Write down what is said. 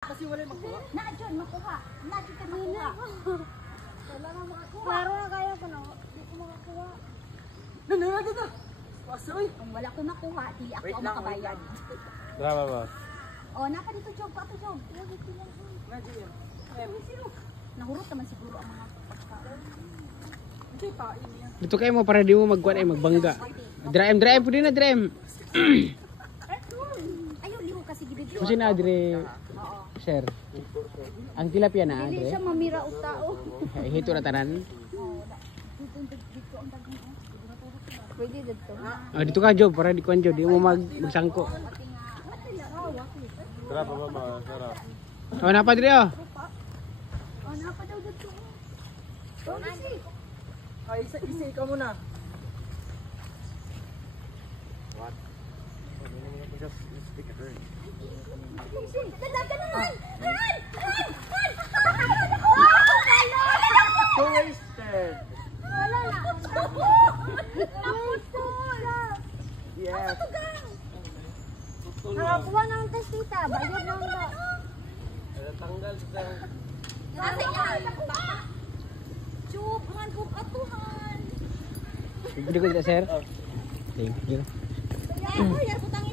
Kasi wala makuha. Na-adyon, makuha. Na-adyon ka makuha. Wala nga makakuha. Klaro na kaya ko na. Hindi ko makakuha. Nanunod ito. Pasoy. Kung wala ko makuha, di ako ang makabayad. Berapa, Bos? O, napa dito, Job. Pato, Job. Medyo yan. Nahurot naman siguro ang mga pagkain. Hindi pa, ini yan. Dito kayo mo para di mo magkuhan magbangga. Drive po din na drive. Ayaw, liho kasi gibid. Kasi na dire, sir. Ang tilapia na, Hindi dire. siya mamira o tao. Hito na tanan. Dito ang dagang. Pwede dito. Dito ka, Job, para di kuhan, Job. Di mo magsangko. Berapa mama? Sarap. Oh, napa dire, oh. O, napa daw dito. Ay, isa ikaw muna. What? Just stick it there. Dalaga naman! So wasted. Wala na. Naputol. Yes. Nakakuha ng test tita. Bayad na nga. Tanggal sa. Kasi yan. Chup, hangan po katuhan. Hindi ko dito, sir. Thank you. Kaya ako, yan putang